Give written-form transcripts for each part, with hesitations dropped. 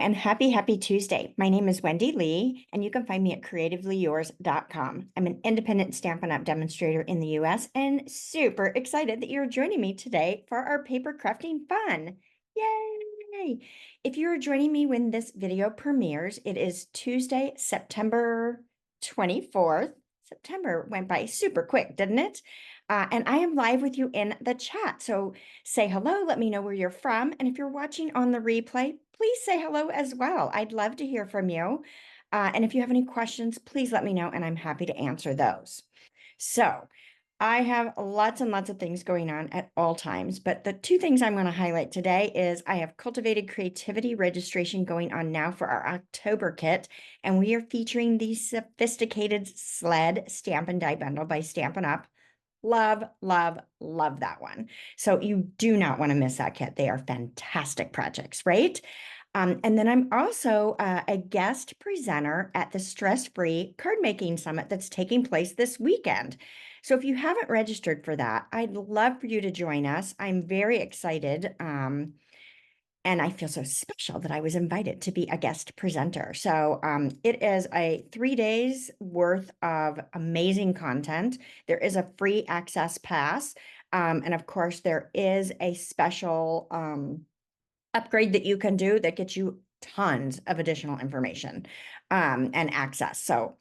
and happy Tuesday. My name is Wendy Lee, and you can find me at creativeleeyours.com. I'm an independent Stampin' Up! Demonstrator in the US and super excited that you're joining me today for our paper crafting fun. Yay! If you're joining me when this video premieres, it is Tuesday, September 24th. September went by super quick, didn't it? And I am live with you in the chat. So say hello, let me know where you're from. And if you're watching on the replay, please say hello as well. I'd love to hear from you. And if you have any questions, please let me know and I'm happy to answer those. So I have lots and lots of things going on at all times, but the two things I'm going to highlight today is I have Cultivated Creativity registration going on now for our October kit, and we are featuring the Sophisticated Sled Stamp and Die Bundle by Stampin' Up! Love, love, love that one. So you do not want to miss that kit. They are fantastic projects, right? And then I'm also a guest presenter at the Stress-Free Card Making Summit that's taking place this weekend. So if you haven't registered for that, I'd love for you to join us. I'm very excited. And I feel so special that I was invited to be a guest presenter. So it is a 3 days worth of amazing content. There is a free access pass. And of course, there is a special upgrade that you can do that gets you tons of additional information and access. So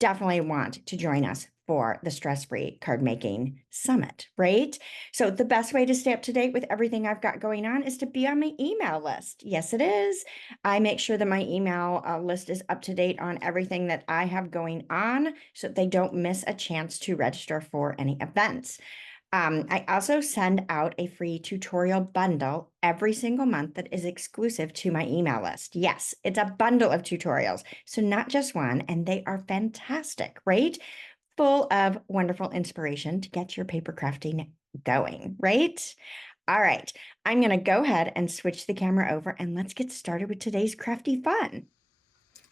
definitely want to join us for the Stress-Free Card Making Summit, right? So the best way to stay up to date with everything I've got going on is to be on my email list. Yes, it is. I make sure that my email list is up to date on everything that I have going on so that they don't miss a chance to register for any events. I also send out a free tutorial bundle every single month that is exclusive to my email list. Yes, it's a bundle of tutorials, so not just one, and they are fantastic, right? Full of wonderful inspiration to get your paper crafting going, right? All right, I'm going to go ahead and switch the camera over and let's get started with today's crafty fun.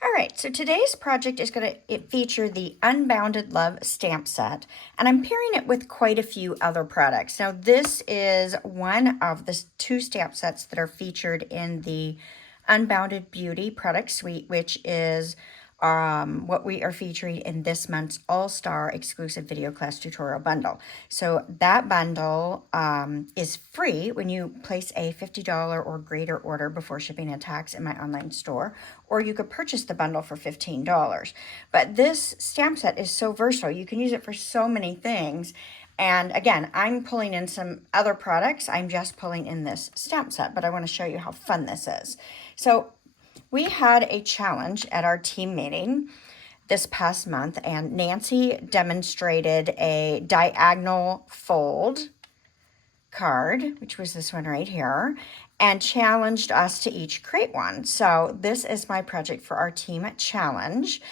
All right, so today's project is going to feature the Unbounded Love stamp set, and I'm pairing it with quite a few other products. Now, this is one of the two stamp sets that are featured in the Unbounded Beauty product suite, which is what we are featuring in this month's All-Star exclusive video class tutorial bundle. So that bundle is free when you place a $50 or greater order before shipping and tax in my online store, or you could purchase the bundle for $15. But this stamp set is so versatile. You can use it for so many things. And again, I'm pulling in some other products. I'm just pulling in this stamp set, but I want to show you how fun this is. So we had a challenge at our team meeting this past month, and Nancy demonstrated a diagonal fold card, which was this one right here, and challenged us to each create one. So this is my project for our team challenge,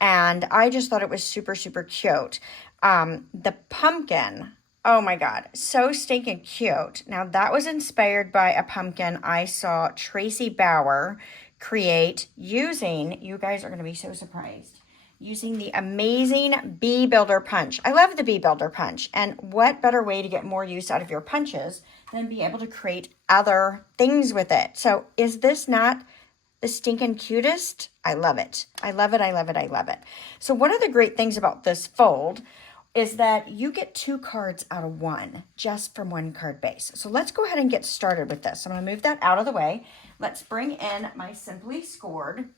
and I just thought it was super, super cute. The pumpkin, oh my God, so stinking cute. Now that was inspired by a pumpkin I saw Tracy Bauer create using, you guys are going to be so surprised, using the amazing Bee Builder punch. I love the Bee Builder punch, and what better way to get more use out of your punches than be able to create other things with it. So is this not the stinking cutest? I love it. I love it. I love it. I love it. So one of the great things about this fold is that you get 2 cards out of 1 just from 1 card base. So let's go ahead and get started with this. I'm going to move that out of the way. Let's bring in my Simply Scored.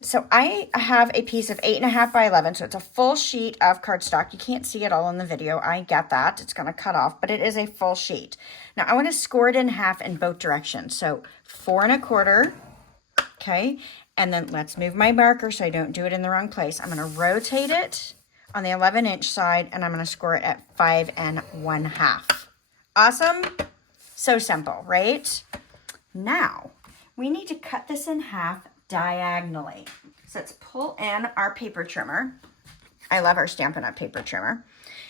So I have a piece of 8.5 by 11, so it's a full sheet of cardstock. You can't see it all in the video. I get that. It's going to cut off, but it is a full sheet. Now I want to score it in half in both directions. So 4 1/4, okay? And then let's move my marker so I don't do it in the wrong place. I'm going to rotate it on the 11-inch side, and I'm going to score it at 5 1/2. Awesome. So simple, right? Now, we need to cut this in half diagonally. So let's pull in our paper trimmer. I love our Stampin' Up! Paper trimmer.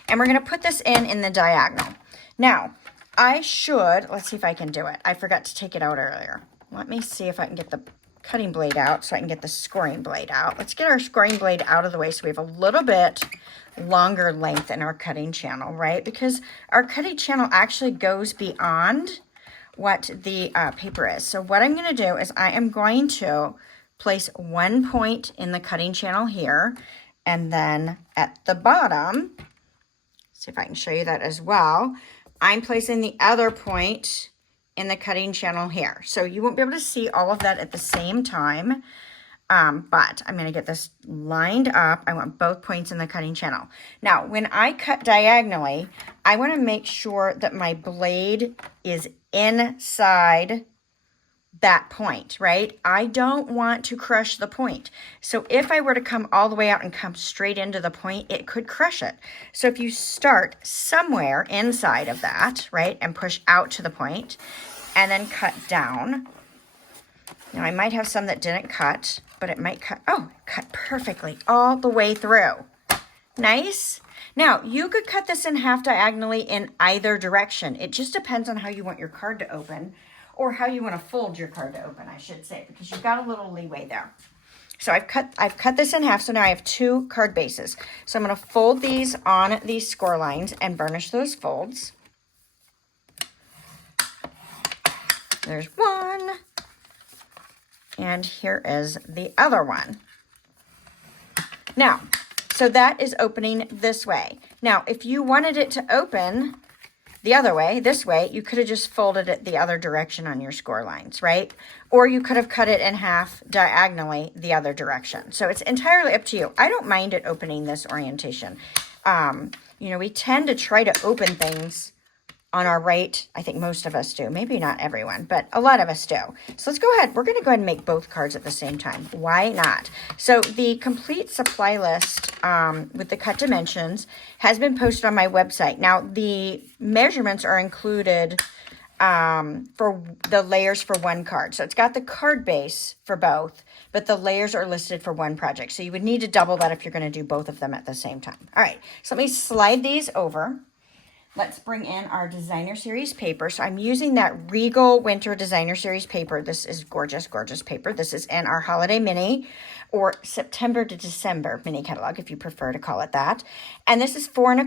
And we're going to put this in the diagonal. Now, let's see if I can do it. I forgot to take it out earlier. Let me see if I can get the cutting blade out so I can get the scoring blade out. Let's get our scoring blade out of the way so we have a little bit longer length in our cutting channel, right? Because our cutting channel actually goes beyond what the paper is. So what I'm going to do is I am going to place one point in the cutting channel here, and then at the bottom, see if I can show you that as well, I'm placing the other point in the cutting channel here. So you won't be able to see all of that at the same time, but I'm going to get this lined up. I want both points in the cutting channel. Now, when I cut diagonally, I want to make sure that my blade is inside that point, right? I don't want to crush the point. So if I were to come all the way out and come straight into the point, it could crush it. So if you start somewhere inside of that, right, and push out to the point and then cut down. Now I might have some that didn't cut, but it might cut, oh, cut perfectly all the way through. Nice. Now you could cut this in half diagonally in either direction. It just depends on how you want your card to open, or how you want to fold your card to open, I should say, because you've got a little leeway there. So I've cut this in half, so now I have 2 card bases. So I'm going to fold these on these score lines and burnish those folds. There's one, and here is the other one. Now, so that is opening this way. Now, if you wanted it to open the other way, this way, you could have just folded it the other direction on your score lines, right? Or you could have cut it in half diagonally the other direction. So it's entirely up to you. I don't mind it opening this orientation. You know, we tend to try to open things on our right. I think most of us do. Maybe not everyone, but a lot of us do. So let's go ahead. We're going to go ahead and make both cards at the same time. Why not? So the complete supply list with the cut dimensions has been posted on my website. Now, the measurements are included for the layers for one card. So it's got the card base for both, but the layers are listed for one project. So you would need to double that if you're going to do both of them at the same time. All right, so let me slide these over. Let's bring in our designer series paper. So I'm using that Regal Winter Designer Series paper. This is gorgeous, gorgeous paper. This is in our holiday mini, or September to December mini catalog, if you prefer to call it that. And this is 4 by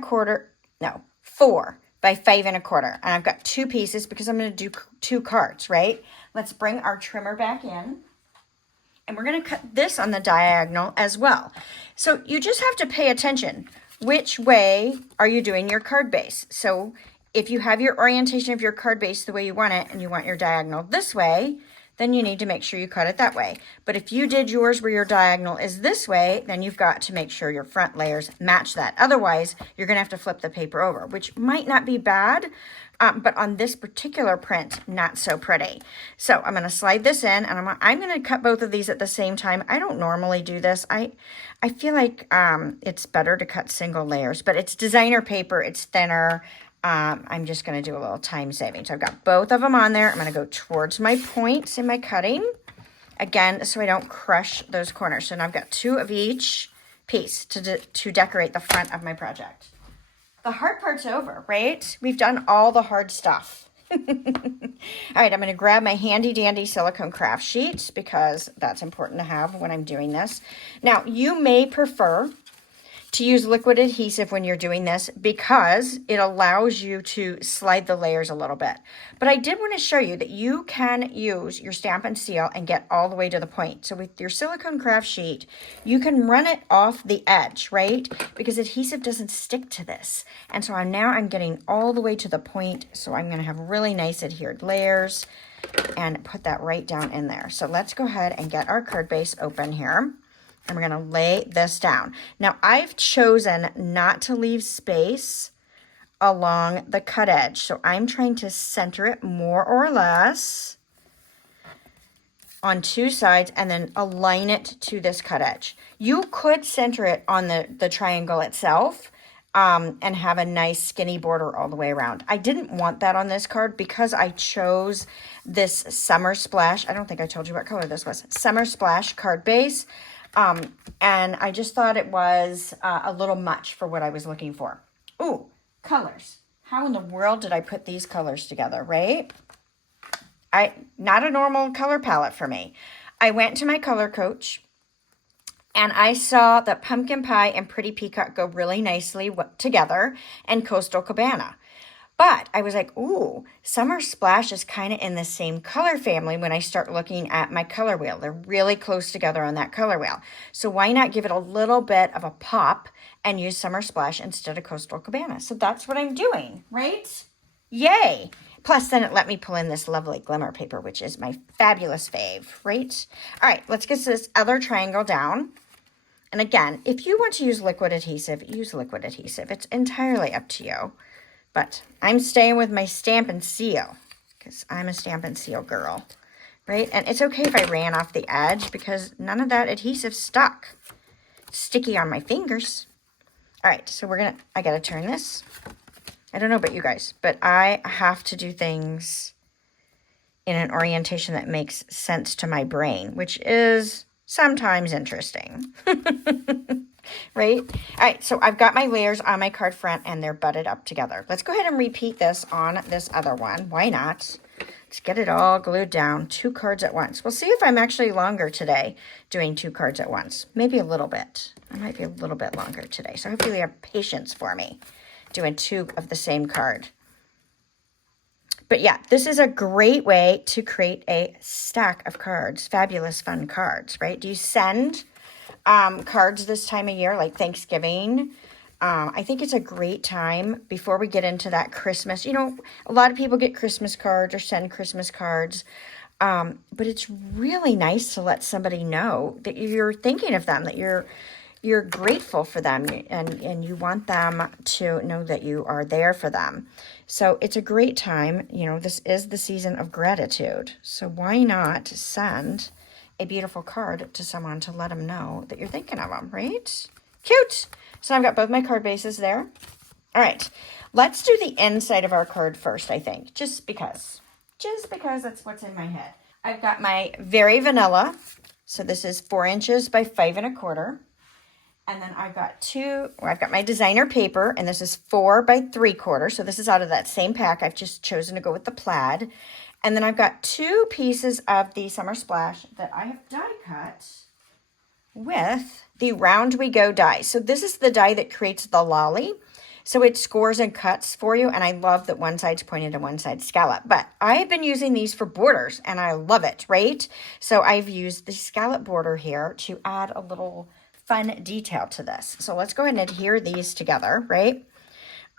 5 1/4. And I've got 2 pieces because I'm going to do 2 cards, right? Let's bring our trimmer back in. And we're going to cut this on the diagonal as well. So you just have to pay attention. Which way are you doing your card base? So if you have your orientation of your card base the way you want it, and you want your diagonal this way, then you need to make sure you cut it that way. But if you did yours where your diagonal is this way, then you've got to make sure your front layers match that. Otherwise, you're going to have to flip the paper over, which might not be bad, but on this particular print, not so pretty. So I'm going to slide this in, and I'm going to cut both of these at the same time. I don't normally do this. I feel like it's better to cut single layers, but it's designer paper. It's thinner. I'm just going to do a little time saving. So I've got both of them on there. I'm going to go towards my points in my cutting, again, so I don't crush those corners. So now I've got 2 of each piece to decorate the front of my project. The hard part's over, right? We've done all the hard stuff. All right, I'm going to grab my handy dandy silicone craft sheet because that's important to have when I'm doing this. Now, you may prefer to use liquid adhesive when you're doing this because it allows you to slide the layers a little bit. But I did want to show you that you can use your Stampin' Seal and get all the way to the point. So with your silicone craft sheet, you can run it off the edge, right? Because adhesive doesn't stick to this. And so I'm getting all the way to the point. So I'm going to have really nice adhered layers and put that right down in there. So let's go ahead and get our card base open here. And we're going to lay this down. Now, I've chosen not to leave space along the cut edge. So I'm trying to center it more or less on 2 sides and then align it to this cut edge. You could center it on the triangle itself and have a nice skinny border all the way around. I didn't want that on this card because I chose this Summer Splash. I don't think I told you what color this was. Summer Splash card base. And I just thought it was a little much for what I was looking for. Ooh, colors. How in the world did I put these colors together, right? Not a normal color palette for me. I went to my color coach and I saw that Pumpkin Pie and Pretty Peacock go really nicely together, and Coastal Cabana. But I was like, ooh, Summer Splash is kind of in the same color family when I start looking at my color wheel. They're really close together on that color wheel. So why not give it a little bit of a pop and use Summer Splash instead of Coastal Cabana? So that's what I'm doing, right? Yay! Plus, then it let me pull in this lovely glimmer paper, which is my fabulous fave, right? All right, let's get this other triangle down. And again, if you want to use liquid adhesive, use liquid adhesive. It's entirely up to you. But I'm staying with my Stampin' Seal because I'm a Stampin' Seal girl, right? And it's okay if I ran off the edge because none of that adhesive stuck. It's sticky on my fingers. All right, so I got to turn this. I don't know about you guys, but I have to do things in an orientation that makes sense to my brain, which is sometimes interesting. Right? All right, so I've got my layers on my card front and they're butted up together. Let's go ahead and repeat this on this other one. Why not? Let's get it all glued down, 2 cards at once. We'll see if I'm actually longer today doing 2 cards at once. Maybe a little bit. I might be a little bit longer today. So hopefully you have patience for me doing 2 of the same card. But yeah, this is a great way to create a stack of cards, fabulous fun cards, right? Do you send cards this time of year, like Thanksgiving? I think it's a great time before we get into that Christmas. You know, a lot of people get Christmas cards or send Christmas cards, but it's really nice to let somebody know that you're thinking of them, that you're grateful for them, and you want them to know that you are there for them. So it's a great time. You know, this is the season of gratitude. So why not send a beautiful card to someone to let them know that you're thinking of them, right? Cute. So I've got both my card bases there. All right, let's do the inside of our card first, I think, just because that's what's in my head. I've got my Very Vanilla. So this is 4 inches by 5 1/4. And then I've got my designer paper, and this is 4 by 3/4. So this is out of that same pack. I've just chosen to go with the plaid. And then I've got 2 pieces of the Summer Splash that I have die cut with the Round We Go die. So this is the die that creates the lolly. So it scores and cuts for you. And I love that one side's pointed and one side's scallop. But I've been using these for borders and I love it, right? So I've used the scallop border here to add a little fun detail to this. So let's go ahead and adhere these together, right?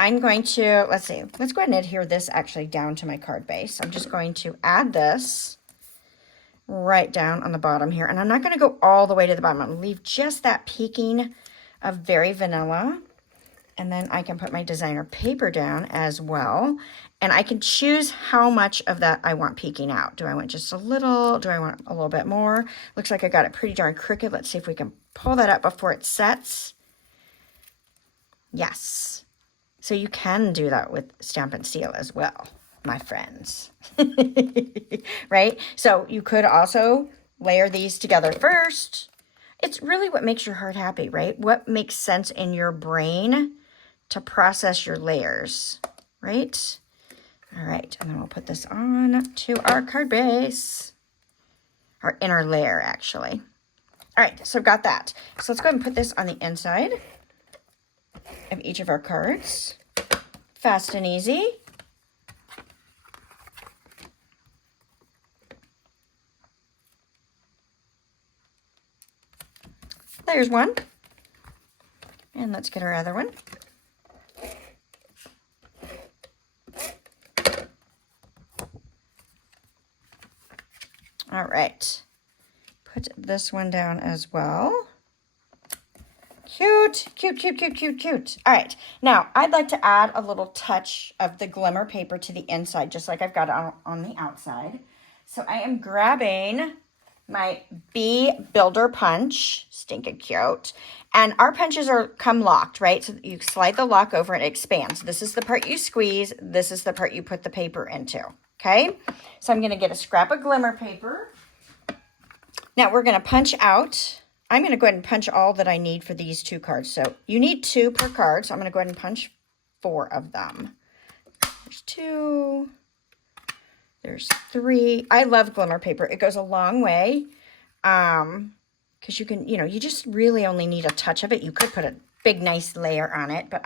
I'm going to, let's go ahead and adhere this actually down to my card base. I'm just going to add this right down on the bottom here. And I'm not going to go all the way to the bottom. I'm going to leave just that peeking of Very Vanilla. And then I can put my designer paper down as well. And I can choose how much of that I want peeking out. Do I want just a little? Do I want a little bit more? Looks like I got it pretty darn crooked. Let's see if we can pull that up before it sets. Yes. So you can do that with Stampin' Seal as well, my friends. Right? So you could also layer these together first. It's really what makes your heart happy, right? What makes sense in your brain to process your layers, right? All right, and then we'll put this on to our card base, our inner layer, actually. All right, so I've got that. So let's go ahead and put this on the inside of each of our cards. Fast and easy. There's one. And let's get our other one. All right. Put this one down as well. Cute, cute, cute, cute, cute, cute. All right. Now, I'd like to add a little touch of the glimmer paper to the inside, just like I've got it on the outside. So I am grabbing my Bee Builder punch, stinking cute. And our punches come locked, right? So you slide the lock over and it expands. This is the part you squeeze. This is the part you put the paper into, okay? So I'm going to get a scrap of glimmer paper. Now we're going to punch out. I'm going to go ahead and punch all that I need for these 2 cards. So you need 2 per card. So I'm going to go ahead and punch 4 of them. There's 2. There's 3. I love glimmer paper. It goes a long way. Because you can, you just really only need a touch of it. You could put a big, nice layer on it. But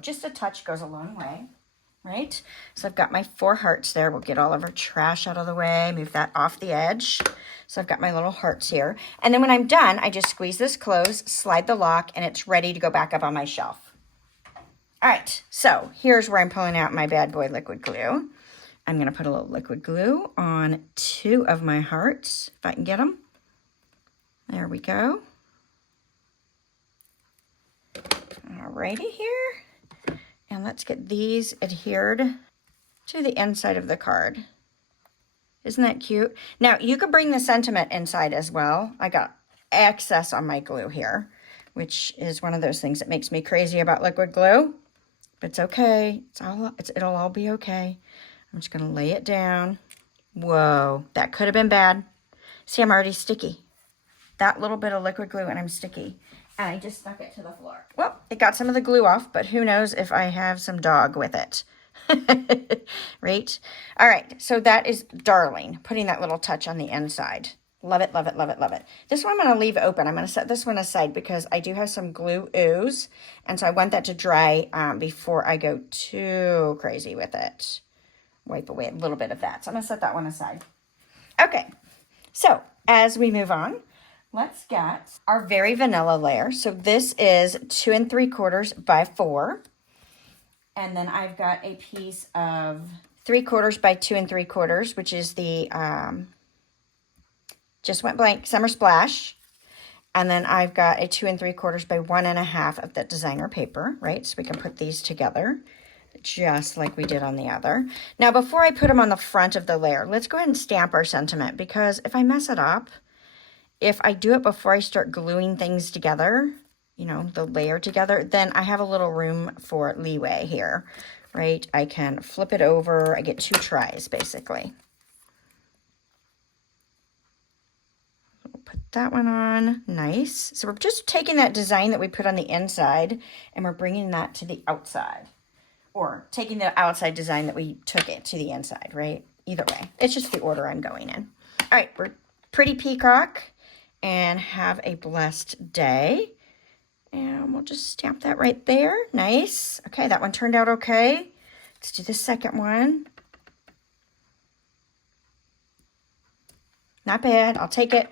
just a touch goes a long way. right? So I've got my 4 hearts there. We'll get all of our trash out of the way, move that off the edge. So I've got my little hearts here. And then when I'm done, I just squeeze this closed, slide the lock, and it's ready to go back up on my shelf. All right, so here's where I'm pulling out my bad boy liquid glue. I'm gonna put a little liquid glue on 2 of my hearts, if I can get them. There we go. Alrighty here. And let's get these adhered to the inside of the card. Isn't that cute? Now, you could bring the sentiment inside as well. I got excess on my glue here, which is one of those things that makes me crazy about liquid glue. But it's okay. It'll all be okay. I'm just going to lay it down. Whoa, that could have been bad. See, I'm already sticky. That little bit of liquid glue and I'm sticky. And I just stuck it to the floor. Well, it got some of the glue off, but who knows if I have some dog with it. Right? All right, so that is darling, putting that little touch on the inside. Love it, love it, love it, love it. This one I'm going to leave open. I'm going to set this one aside because I do have some glue ooze, and so I want that to dry before I go too crazy with it. Wipe away a little bit of that. So I'm going to set that one aside. Okay, so as we move on, let's get our very vanilla layer. So this is 2 3/4 by 4. And then I've got a piece of 3/4 by 2 3/4, which is the just went blank Summer Splash. And then I've got a 2 3/4 by 1 1/2 of that designer paper, right? So we can put these together just like we did on the other. Now, before I put them on the front of the layer, let's go ahead and stamp our sentiment, because if I mess it up, if I do it before I start gluing things together, you know, the layer together, then I have a little room for leeway here, right? I can flip it over. I get 2 tries, basically. We'll put that one on. Nice. So we're just taking that design that we put on the inside and we're bringing that to the outside. Or taking the outside design that we took it to the inside, right? Either way. It's just the order I'm going in. All right, we're pretty peacock and have a blessed day. And we'll just stamp that right there. Nice. Okay, that one turned out okay. Let's do the second one. Not bad. I'll take it.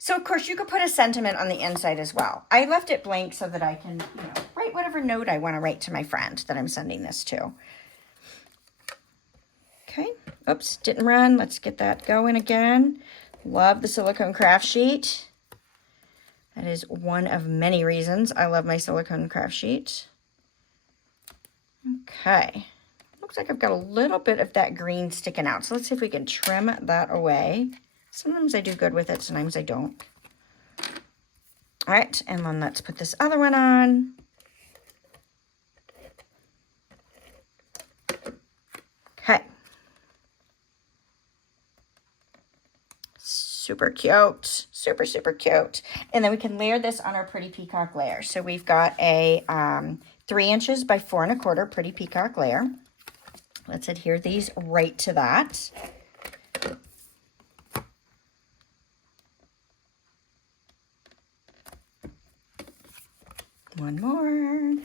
So, of course, you could put a sentiment on the inside as well. I left it blank so that I can, you know, write whatever note I want to write to my friend that I'm sending this to. Okay. Oops, didn't run. Let's get that going again. Love the silicone craft sheet. That is one of many reasons I love my silicone craft sheet. Okay. Looks like I've got a little bit of that green sticking out. So let's see if we can trim that away. Sometimes I do good with it, sometimes I don't. All right, and then let's put this other one on. Okay. Super cute, super, super cute. And then we can layer this on our pretty peacock layer. So we've got a 3 inches by 4 1/4 pretty peacock layer. Let's adhere these right to that. One more.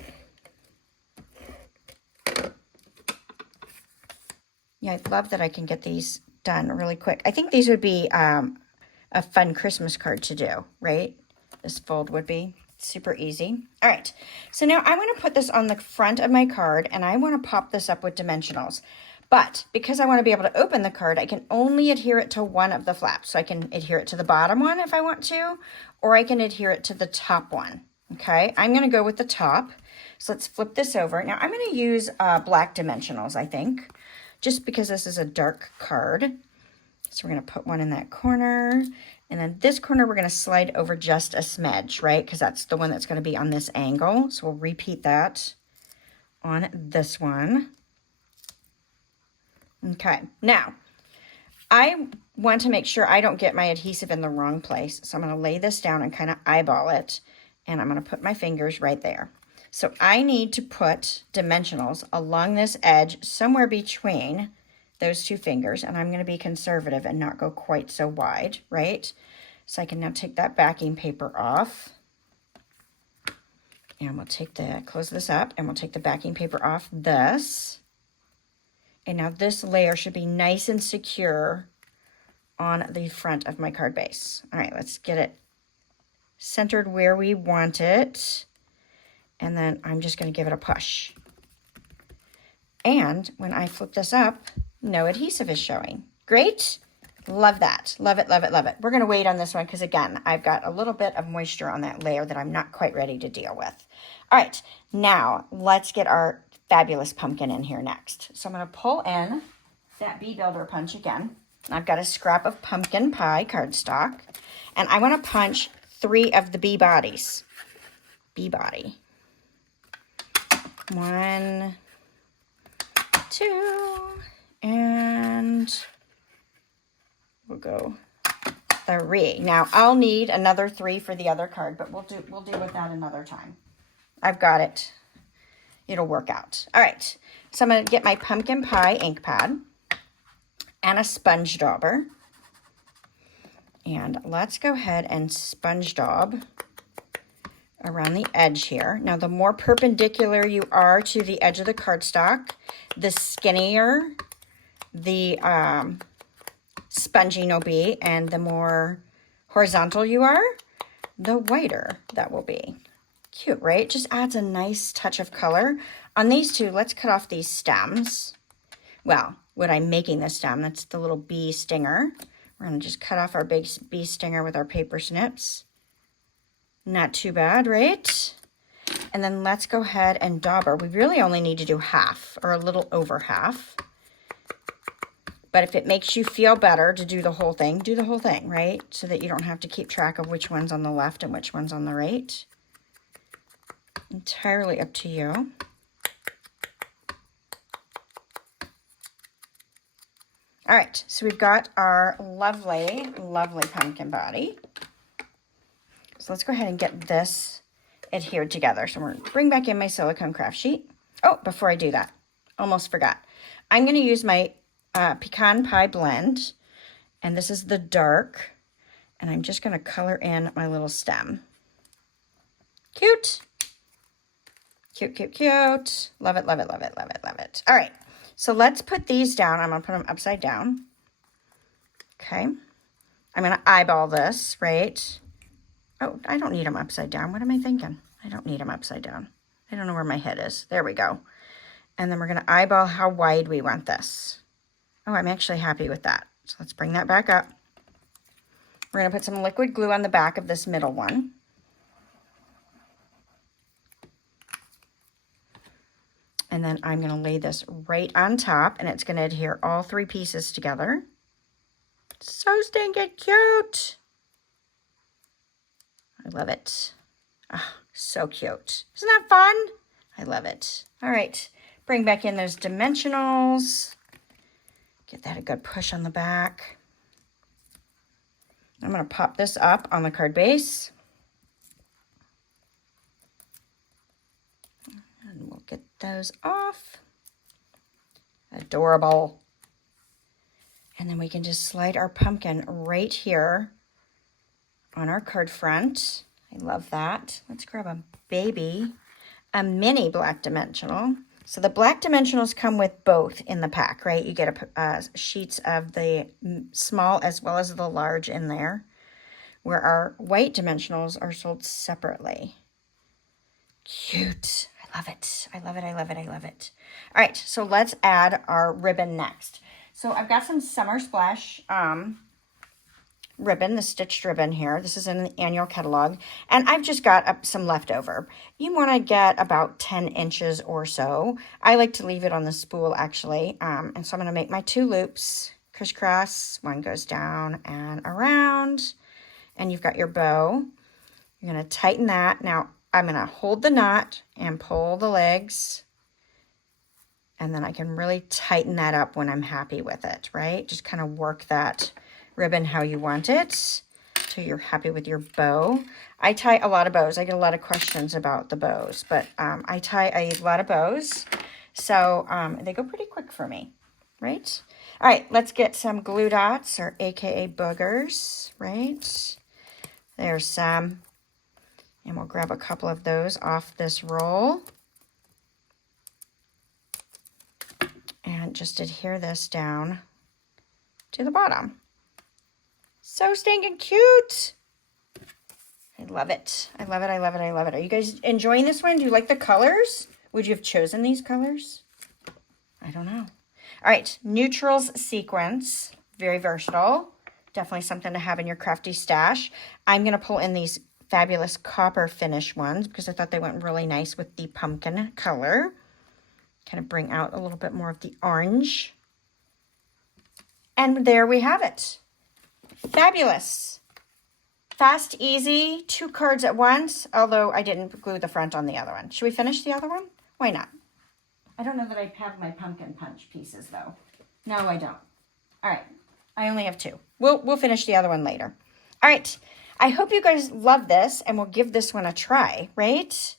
Yeah, I love that I can get these done really quick. I think these would be a fun Christmas card to do, right? This fold would be super easy. All right, so now I want to put this on the front of my card and I want to pop this up with dimensionals. But because I want to be able to open the card, I can only adhere it to one of the flaps. So I can adhere it to the bottom one if I want to, or I can adhere it to the top one. Okay, I'm going to go with the top. So let's flip this over. Now I'm going to use black dimensionals, I think, just because this is a dark card. So we're going to put one in that corner. And then this corner, we're going to slide over just a smidge, right? Because that's the one that's going to be on this angle. So we'll repeat that on this one. Okay, now I want to make sure I don't get my adhesive in the wrong place. So I'm going to lay this down and kind of eyeball it. And I'm going to put my fingers right there. So I need to put dimensionals along this edge somewhere between those 2 fingers. And I'm going to be conservative and not go quite so wide, right? So I can now take that backing paper off. And we'll take close this up and we'll take the backing paper off this. And now this layer should be nice and secure on the front of my card base. All right, let's get it centered where we want it. And then I'm just going to give it a push. And when I flip this up, no adhesive is showing. Great. Love that. Love it, love it, love it. We're going to wait on this one because, again, I've got a little bit of moisture on that layer that I'm not quite ready to deal with. All right, now let's get our fabulous pumpkin in here next. So I'm going to pull in that Bee Builder punch again. I've got a scrap of pumpkin pie cardstock, and I want to punch 3 of the bee bodies. Bee body. 1, 2, and we'll go 3. Now I'll need another 3 for the other card, but we'll do with that another time. I've got it. It'll work out. All right. So I'm going to get my pumpkin pie ink pad and a sponge dauber. And let's go ahead and sponge daub around the edge here. Now, the more perpendicular you are to the edge of the cardstock, the skinnier the sponging will be, and the more horizontal you are, the whiter that will be. Cute, right? Just adds a nice touch of color. On these 2, let's cut off these stems. Well, what I'm making the stem, that's the little bee stinger. We're going to just cut off our big bee stinger with our paper snips. Not too bad, right? And then let's go ahead and dauber. We really only need to do half, or a little over half. But if it makes you feel better to do the whole thing, right? So that you don't have to keep track of which one's on the left and which one's on the right. Entirely up to you. All right, so we've got our lovely, lovely pumpkin body. So let's go ahead and get this adhered together. So we're going to bring back in my silicone craft sheet. Oh, before I do that, almost forgot. I'm going to use my pecan pie blend, and this is the dark, and I'm just going to color in my little stem. Cute. Cute, cute, cute. Love it, love it, love it, love it, love it. All right. So let's put these down. I'm going to put them upside down. Okay. I'm going to eyeball this, right? Oh, I don't need them upside down. What am I thinking? I don't need them upside down. I don't know where my head is. There we go. And then we're going to eyeball how wide we want this. Oh, I'm actually happy with that. So let's bring that back up. We're going to put some liquid glue on the back of this middle one. And then I'm going to lay this right on top, and it's going to adhere all 3 pieces together. So stinking cute. I love it. Oh, so cute. Isn't that fun? I love it. All right. Bring back in those dimensionals. Get that a good push on the back. I'm going to pop this up on the card base. And we'll get those off. Adorable. And then we can just slide our pumpkin right here on our card front. I love that. Let's grab a mini black dimensional. So the black dimensionals come with both in the pack, right? You get sheets of the small as well as the large in there, where our white dimensionals are sold separately. Cute. I love it. I love it. I love it. I love it. All right, so let's add our ribbon next. So I've got some Summer Splash ribbon, the stitched ribbon here. This is in the annual catalog, and I've just got some leftover. You want to get about 10 inches or so. I like to leave it on the spool, actually, and so I'm going to make my 2 loops, crisscross. One goes down and around, and you've got your bow. You're going to tighten that. Now, I'm going to hold the knot and pull the legs, and then I can really tighten that up when I'm happy with it, right? Just kind of work that ribbon how you want it till you're happy with your bow. I tie a lot of bows. I get a lot of questions about the bows, but I tie a lot of bows, so they go pretty quick for me, right? All right, let's get some glue dots, or AKA boogers, right? There's some, and we'll grab a couple of those off this roll. and just adhere this down to the bottom. So stinking cute. I love it. I love it. I love it. I love it. Are you guys enjoying this one? Do you like the colors? Would you have chosen these colors? I don't know. All right, neutrals sequence, very versatile. Definitely something to have in your crafty stash. I'm going to pull in these fabulous copper finish ones because I thought they went really nice with the pumpkin color. Kind of bring out a little bit more of the orange. And there we have it. Fabulous. Fast, easy, 2 cards at once, although I didn't glue the front on the other one. Should we finish the other one? Why not? I don't know that I have my pumpkin punch pieces, though. No, I don't. All right. I only have 2. We'll finish the other one later. All right. I hope you guys love this, and we'll give this one a try, right?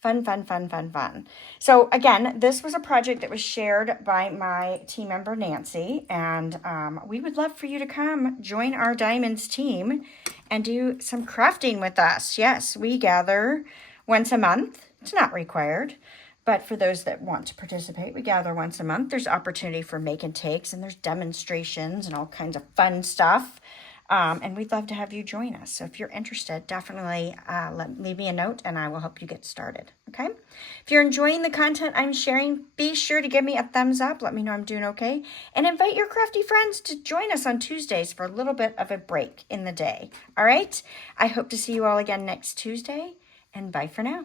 Fun, fun, fun, fun, fun. So again, this was a project that was shared by my team member, Nancy, and we would love for you to come join our Diamonds team and do some crafting with us. Yes, we gather once a month. It's not required, but for those that want to participate, we gather once a month. There's opportunity for make and takes, and there's demonstrations and all kinds of fun stuff. And we'd love to have you join us. So if you're interested, definitely leave me a note and I will help you get started. Okay. If you're enjoying the content I'm sharing, be sure to give me a thumbs up. Let me know I'm doing okay. And invite your crafty friends to join us on Tuesdays for a little bit of a break in the day. All right. I hope to see you all again next Tuesday, and bye for now.